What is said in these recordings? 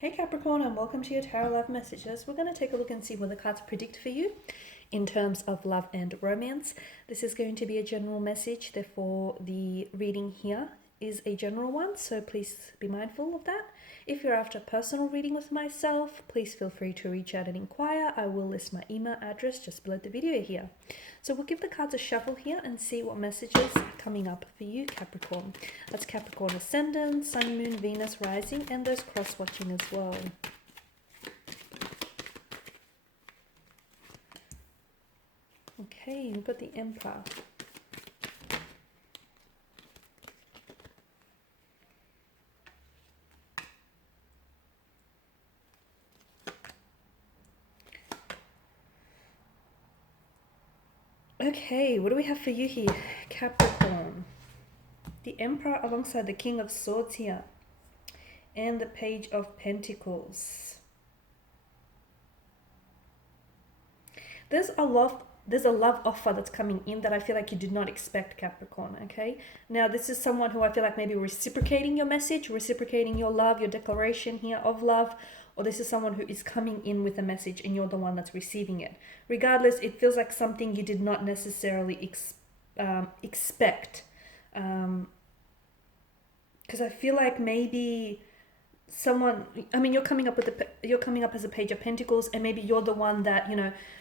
Hey Capricorn, and welcome to your Tarot Love Messages. We're going to take a look and see what the cards predict for you in terms of love and romance. This is going to be a general message, therefore the reading here is a general one, so please be mindful of that. If you're after a personal reading with myself, please feel free to reach out and inquire. I will list my email address just below the video here. So we'll give the cards a shuffle here and see what messages are coming up for you, Capricorn. That's Capricorn Ascendant, Sun, Moon, Venus, Rising, and there's cross-watching as well. Okay, we've got the Emperor. Okay, what do we have for you here, Capricorn? The Emperor alongside the King of Swords here. And the Page of Pentacles. There's a love offer that's coming in that I feel like you did not expect, Capricorn, okay? Now, this is someone who I feel like maybe reciprocating your message, reciprocating your love, your declaration here of love, or this is someone who is coming in with a message and you're the one that's receiving it. Regardless, it feels like something you did not necessarily expect. Because I feel like maybe someone, I mean, you're coming up as a Page of Pentacles, and maybe you're the one that,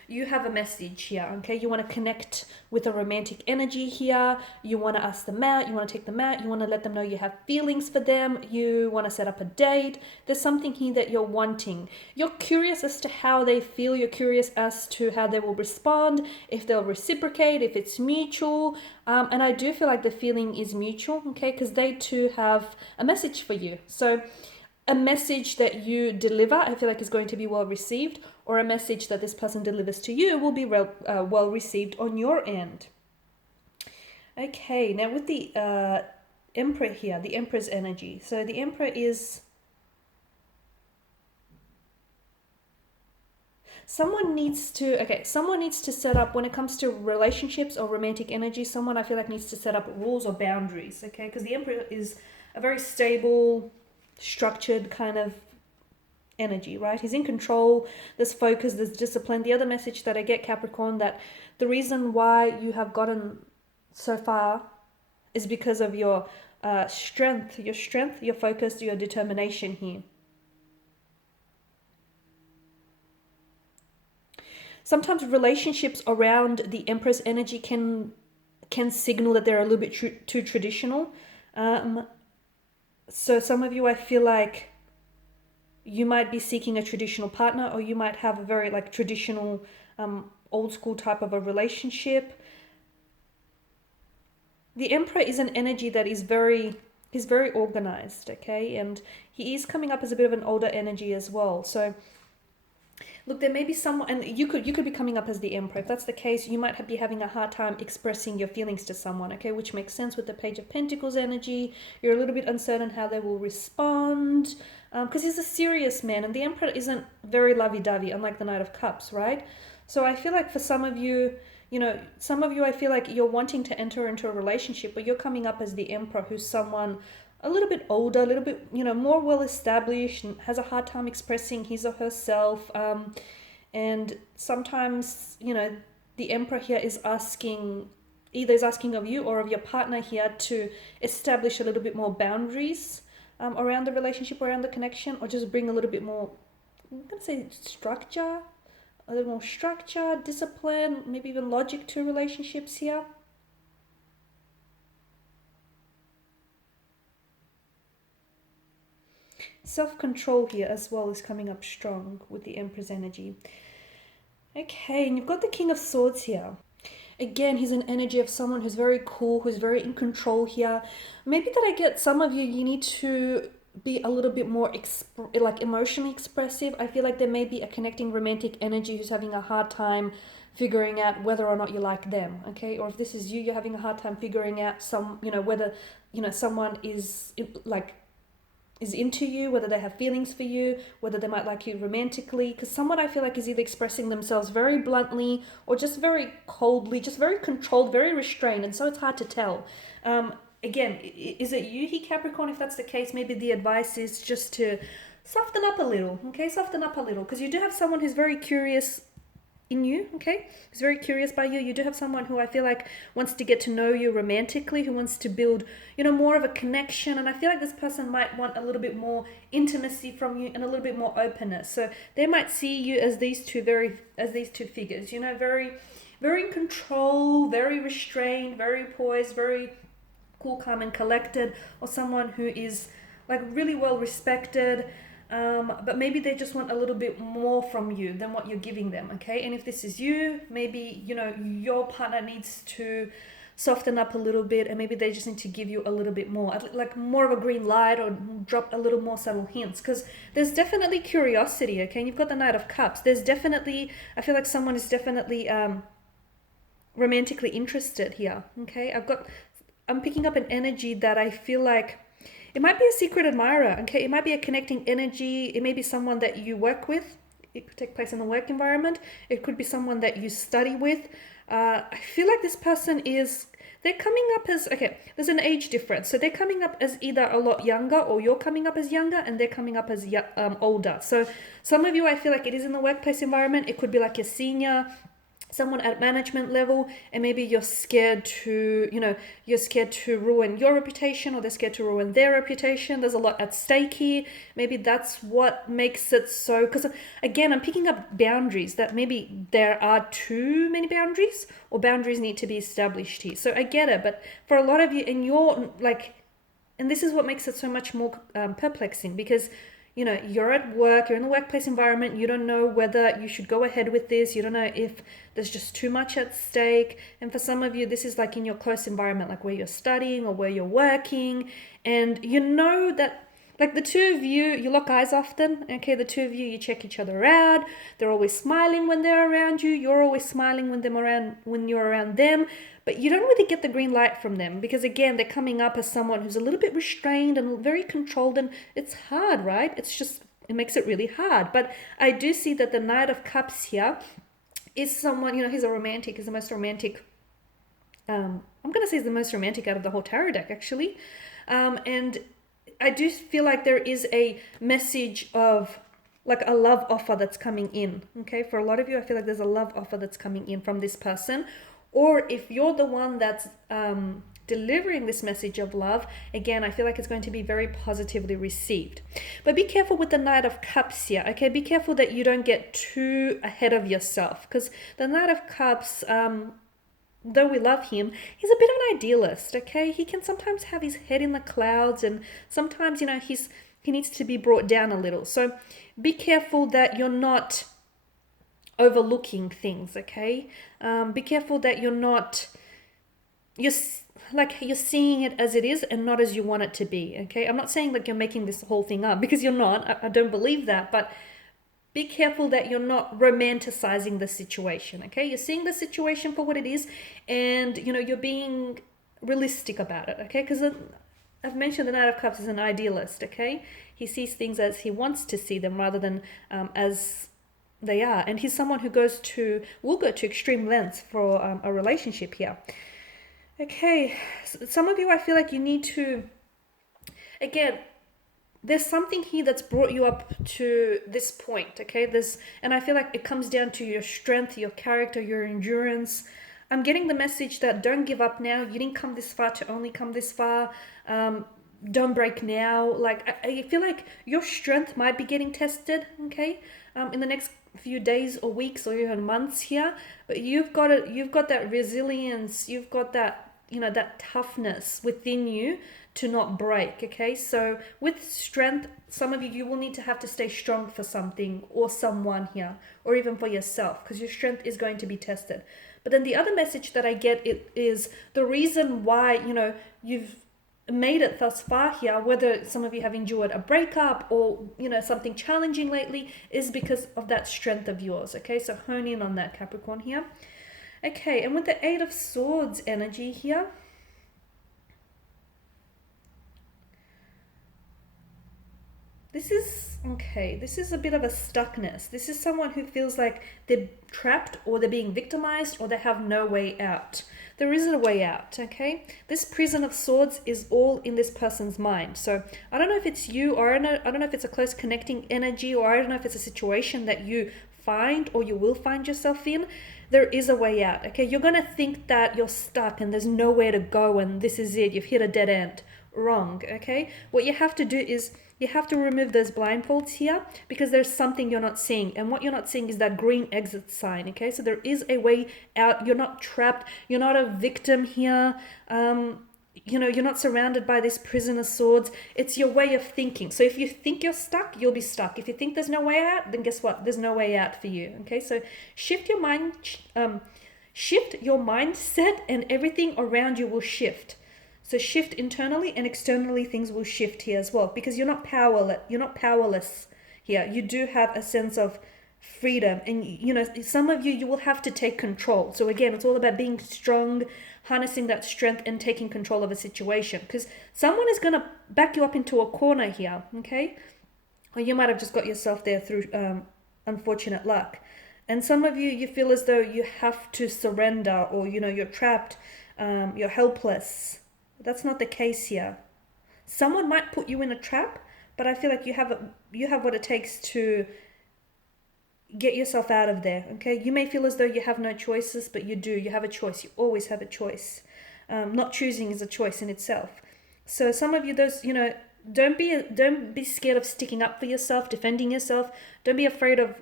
you have a message here, okay? You want to connect with a romantic energy here. You want to ask them out. You want to take them out. You want to let them know you have feelings for them. You want to set up a date. There's something here that you're wanting. You're curious as to how they feel. You're curious as to how they will respond, if they'll reciprocate, if it's mutual. And I do feel like the feeling is mutual, okay? Because they too have a message for you. So a message that you deliver, I feel like is going to be well received, or a message that this person delivers to you will be well received on your end. Okay, now with the Emperor here, the Emperor's energy. So the Emperor is someone needs to set up, when it comes to relationships or romantic energy, someone I feel like needs to set up rules or boundaries, okay? Because the Emperor is a very stable, structured kind of energy, right? He's in control, there's focus, there's discipline. The other message that I get, Capricorn, that the reason why you have gotten so far is because of your strength, your focus, your determination here. Sometimes relationships around the Empress energy can signal that they're a little bit too traditional. So some of you, I feel like you might be seeking a traditional partner, or you might have a very traditional, old school type of a relationship. The Emperor is an energy that is he's very organized, okay? And he is coming up as a bit of an older energy as well. So look, there may be someone, and you could be coming up as the Emperor. If that's the case, you might be having a hard time expressing your feelings to someone, okay? Which makes sense with the Page of Pentacles energy. You're a little bit uncertain how they will respond, because he's a serious man, and the Emperor isn't very lovey-dovey, unlike the Knight of Cups, right? So I feel like for some of you, I feel like you're wanting to enter into a relationship, but you're coming up as the Emperor, who's someone a little bit older, a little bit, more well established, and has a hard time expressing his or herself. And sometimes, the Emperor here is asking of you or of your partner here to establish a little bit more boundaries around the relationship, around the connection, or just bring a little bit more, I'm going to say structure, a little more structure, discipline, maybe even logic to relationships here. Self-control here as well is coming up strong with the Empress energy. Okay, and you've got the King of Swords here. Again, he's an energy of someone who's very cool, who's very in control here. Maybe that I get some of you need to be a little bit more emotionally expressive. I feel like there may be a connecting romantic energy who's having a hard time figuring out whether or not you like them, okay? Or if this is you, you're having a hard time figuring out whether someone is into you, whether they have feelings for you, whether they might like you romantically. Because someone I feel like is either expressing themselves very bluntly or just very coldly, just very controlled, very restrained, and so it's hard to tell. Again, is it you, Capricorn? If that's the case, maybe the advice is just to soften up a little, okay? Soften up a little, because you do have someone who's very curious in you, okay? Who's very curious by you. You do have someone who I feel like wants to get to know you romantically, who wants to build, more of a connection. And I feel like this person might want a little bit more intimacy from you and a little bit more openness. So they might see you as these two figures, very, very in control, very restrained, very poised, very cool, calm, and collected, or someone who is like really well respected. But maybe they just want a little bit more from you than what you're giving them, okay? And if this is you, maybe, your partner needs to soften up a little bit, and maybe they just need to give you a little bit more, like more of a green light, or drop a little more subtle hints, because there's definitely curiosity, okay? And you've got the Knight of Cups. I feel like someone is definitely romantically interested here, okay? I'm picking up an energy that I feel like it might be a secret admirer, okay? It might be a connecting energy. It may be someone that you work with. It could take place in the work environment. It could be someone that you study with. I feel like this person they're coming up as, okay, there's an age difference. So they're coming up as either a lot younger, or you're coming up as younger, and they're coming up as older. So some of you, I feel like it is in the workplace environment. It could be like a senior, someone at management level, and maybe you're scared to ruin your reputation, or they're scared to ruin their reputation. There's a lot at stake here. Maybe that's what makes it so, because again, I'm picking up boundaries, that maybe there are too many boundaries, or boundaries need to be established here. So I get it, but for a lot of you, and this is what makes it so much more perplexing, because you're at work, you're in the workplace environment, you don't know whether you should go ahead with this, you don't know if there's just too much at stake. And for some of you, this is like in your close environment, like where you're studying or where you're working, and that like the two of you, you lock eyes often, okay? The two of you check each other out. They're always smiling when they're around you. You're always smiling when you're around them. But you don't really get the green light from them, because again, they're coming up as someone who's a little bit restrained and very controlled, and it's hard, right? It makes it really hard. But I do see that the Knight of Cups here is someone, he's the most romantic, I'm going to say he's the most romantic out of the whole tarot deck, actually. And I do feel like there is a message of like a love offer that's coming in, okay? For a lot of you, I feel like there's a love offer that's coming in from this person. Or if you're the one that's delivering this message of love, again, I feel like it's going to be very positively received. But be careful with the Knight of Cups here, okay? Be careful that you don't get too ahead of yourself, because the Knight of Cups, though we love him, he's a bit of an idealist, okay? He can sometimes have his head in the clouds, and sometimes, he needs to be brought down a little. So be careful that you're not overlooking things, okay? Be careful that you're seeing it as it is and not as you want it to be, okay? I'm not saying like you're making this whole thing up, because you're not. I don't believe that, but be careful that you're not romanticizing the situation, okay? You're seeing the situation for what it is, and, you're being realistic about it, okay? Because I've mentioned the Knight of Cups is an idealist, okay? He sees things as he wants to see them, rather than as they are. And he's someone who will go to extreme lengths for a relationship here. Okay, so some of you, I feel like you need to, again, there's something here that's brought you up to this point, okay? And I feel like it comes down to your strength, your character, your endurance. I'm getting the message that don't give up now. You didn't come this far to only come this far. Don't break now. Like, I feel like your strength might be getting tested, okay? In the next few days or weeks or even months here. But you've got that resilience. You've got that, that toughness within you to not break, okay? So with strength, some of you will need to have to stay strong for something or someone here, or even for yourself, because your strength is going to be tested. But then the other message that I get is the reason why, you've made it thus far here, whether some of you have endured a breakup or, something challenging lately, is because of that strength of yours, okay? So hone in on that, Capricorn, here. Okay, and with the Eight of Swords energy here, this is a bit of a stuckness. This is someone who feels like they're trapped, or they're being victimized, or they have no way out. there is a way out, okay? This prison of swords is all in this person's mind. So I don't know if it's you, or I don't know if it's a close connecting energy, or I don't know if it's a situation that you find or you will find yourself in. There is a way out, okay? You're going to think that you're stuck and there's nowhere to go and this is it, you've hit a dead end. Wrong, okay? What you have to do is you have to remove those blindfolds here, because there's something you're not seeing, and what you're not seeing is that green exit sign, okay? So there is a way out. You're not trapped, you're not a victim here. You're not surrounded by this prison of swords. It's your way of thinking. So if you think you're stuck, you'll be stuck. If you think there's no way out, then guess what? There's no way out for you, okay? So shift your mind, shift your mindset, and everything around you will shift. So shift internally, and externally things will shift here as well, because you're not powerless here. You do have a sense of freedom, and some of you will have to take control. So again, it's all about being strong, harnessing that strength and taking control of a situation, because someone is going to back you up into a corner here, okay? Or you might have just got yourself there through unfortunate luck. And some of you feel as though you have to surrender, or you're trapped, you're helpless. That's not the case here. Someone might put you in a trap, but I feel like you have what it takes to get yourself out of there, okay? You may feel as though you have no choices, but you do. You have a choice. You always have a choice. Not choosing is a choice in itself. So some of you, don't be scared of sticking up for yourself, defending yourself. Don't be afraid of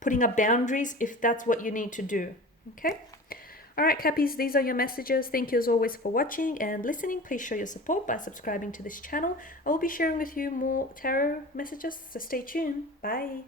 putting up boundaries if that's what you need to do, okay? All right, Cappies, these are your messages. Thank you as always for watching and listening. Please show your support by subscribing to this channel. I will be sharing with you more tarot messages, so stay tuned. Bye.